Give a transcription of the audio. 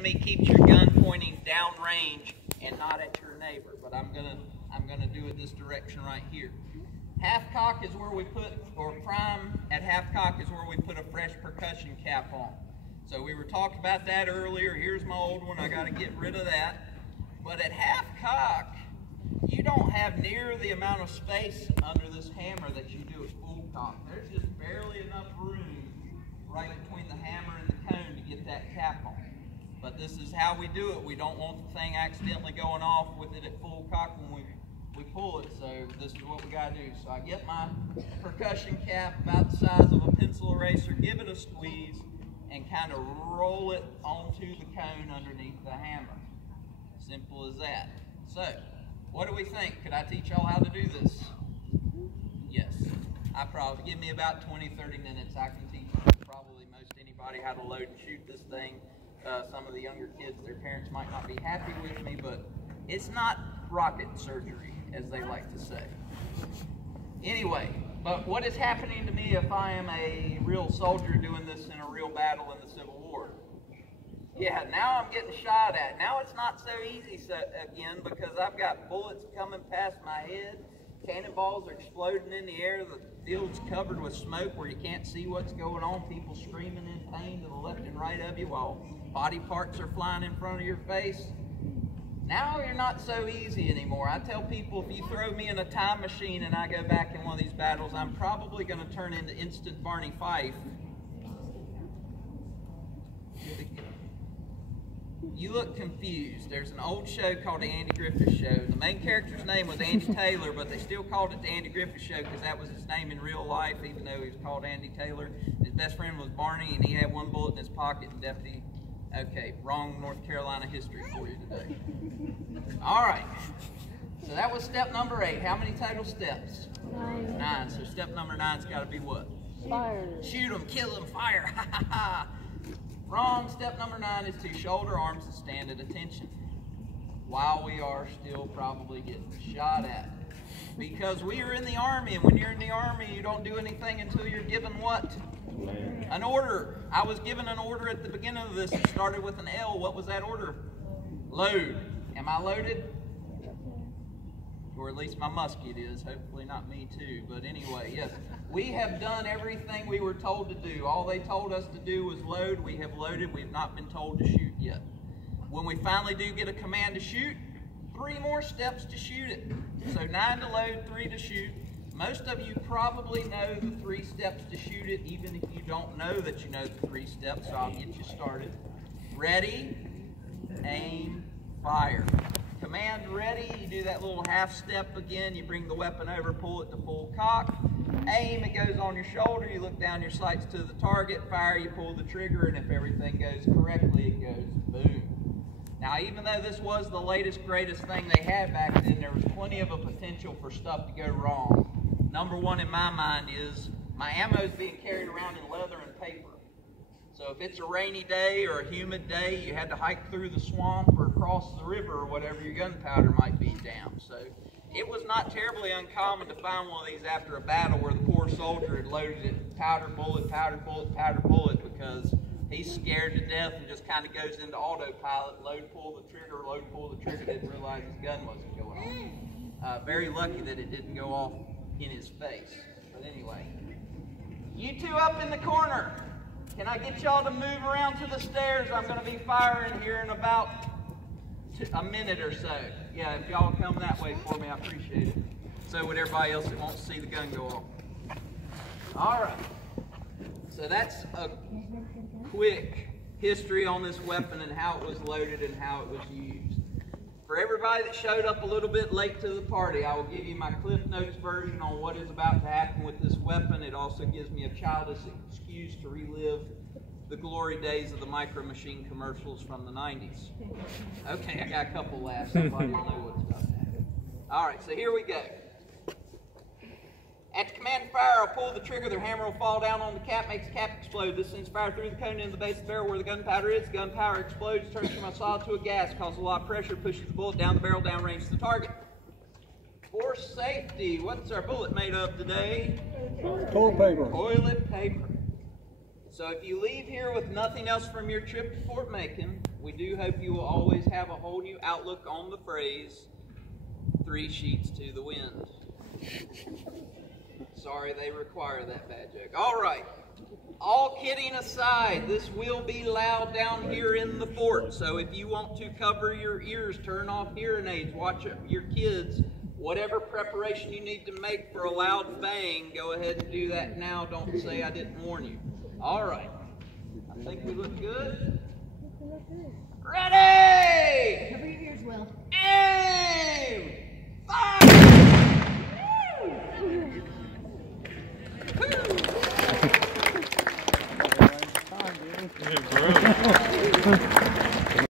Me keeps your gun pointing downrange and not at your neighbor, but I'm gonna do it this direction right here. Half cock is where we put, or prime at half cock is where we put a fresh percussion cap on. So we were talking about that earlier. Here's my old one. I got to get rid of that. But at half cock, you don't have near the amount of space under this hammer that you do at full cock. There's just barely enough room right between the hammer and the cone to get that cap on. But this is how we do it. We don't want the thing accidentally going off with it at full cock when we pull it, so this is what we got to do. So I get my percussion cap about the size of a pencil eraser, give it a squeeze, and kind of roll it onto the cone underneath the hammer. Simple as that. So, what do we think? Could I teach y'all how to do this? Yes. Give me about 20-30 minutes. I can teach probably most anybody how to load and shoot this thing. Some of the younger kids, their parents might not be happy with me, but it's not rocket surgery, as they like to say. Anyway, but what is happening to me if I am a real soldier doing this in a real battle in the Civil War? Yeah, now I'm getting shot at. Now it's not so easy again, because I've got bullets coming past my head. Cannonballs are exploding in the air. The field's covered with smoke where you can't see what's going on. People screaming in pain to the left and right of you while body parts are flying in front of your face. Now you're not so easy anymore. I tell people, if you throw me in a time machine and I go back in one of these battles, I'm probably going to turn into instant Barney Fife. You look confused. There's an old show called The Andy Griffith Show. The main character's name was Andy Taylor, but they still called it The Andy Griffith Show because that was his name in real life, even though he was called Andy Taylor. His best friend was Barney, and he had one bullet in his pocket, and Deputy... Okay, wrong North Carolina history for you today. All right. So that was step number 8. How many total steps? 9. 9. So step number 9's got to be what? Fire. Shoot them, kill them, fire. Ha ha ha. Wrong. Step number 9 is to shoulder arms and stand at attention while we are still probably getting shot at. Because we are in the Army, and when you're in the Army, you don't do anything until you're given what? An order. I was given an order at the beginning of this. It started with an L. What was that order? Load. Am I loaded? Or at least my musket is. Hopefully not me too. But anyway, yes. We have done everything we were told to do. All they told us to do was load. We have loaded. We've not been told to shoot yet. When we finally do get a command to shoot, 3 more steps to shoot it. So 9 to load, 3 to shoot. Most of you probably know the 3 steps to shoot it, even if you don't know that you know the 3 steps, so I'll get you started. Ready, aim, fire. Command ready, you do that little half step again, you bring the weapon over, pull it to full cock. Aim, it goes on your shoulder, you look down your sights to the target, fire, you pull the trigger, and if everything goes correctly, it goes boom. Now, even though this was the latest, greatest thing they had back then, there was plenty of a potential for stuff to go wrong. Number 1 in my mind is my ammo is being carried around in leather and paper. So if it's a rainy day or a humid day, you had to hike through the swamp or cross the river or whatever, your gunpowder might be down. So it was not terribly uncommon to find one of these after a battle where the poor soldier had loaded it powder, bullet, powder, bullet, powder, bullet, because he's scared to death and just kind of goes into autopilot, load, pull the trigger, load, pull the trigger, didn't realize his gun wasn't going off. Very lucky that it didn't go off in his face. But anyway, you 2 up in the corner. Can I get y'all to move around to the stairs? I'm going to be firing here in about a minute or so. Yeah, if y'all come that way for me, I appreciate it. So would everybody else that wants to see the gun go off. All right. So that's a quick history on this weapon and how it was loaded and how it was used. For everybody that showed up a little bit late to the party, I will give you my Cliff Notes version on what is about to happen with this weapon. It also gives me a childish excuse to relive the glory days of the Micro Machine commercials from the 90s. Okay, I got a couple laughs. Somebody will know what's about to happen. All right, so here we go. At the command of fire, I'll pull the trigger, the hammer will fall down on the cap, makes the cap explode. This sends fire through the cone into the base of the barrel where the gunpowder is. The gunpowder explodes, turns from a solid to a gas, causes a lot of pressure, pushes the bullet down the barrel, downrange to the target. For safety, what's our bullet made of today? Toilet paper. Toilet paper. So if you leave here with nothing else from your trip to Fort Macon, We do hope you will always have a whole new outlook on the phrase, 3 sheets to the wind. Sorry they require that bad joke. All right. All kidding aside, this will be loud down here in the fort. So if you want to cover your ears, turn off hearing aids, watch your kids, whatever preparation you need to make for a loud bang, go ahead and do that now. Don't say I didn't warn you. All right. I think we look good. Ready! Cover your ears, Will. Aim!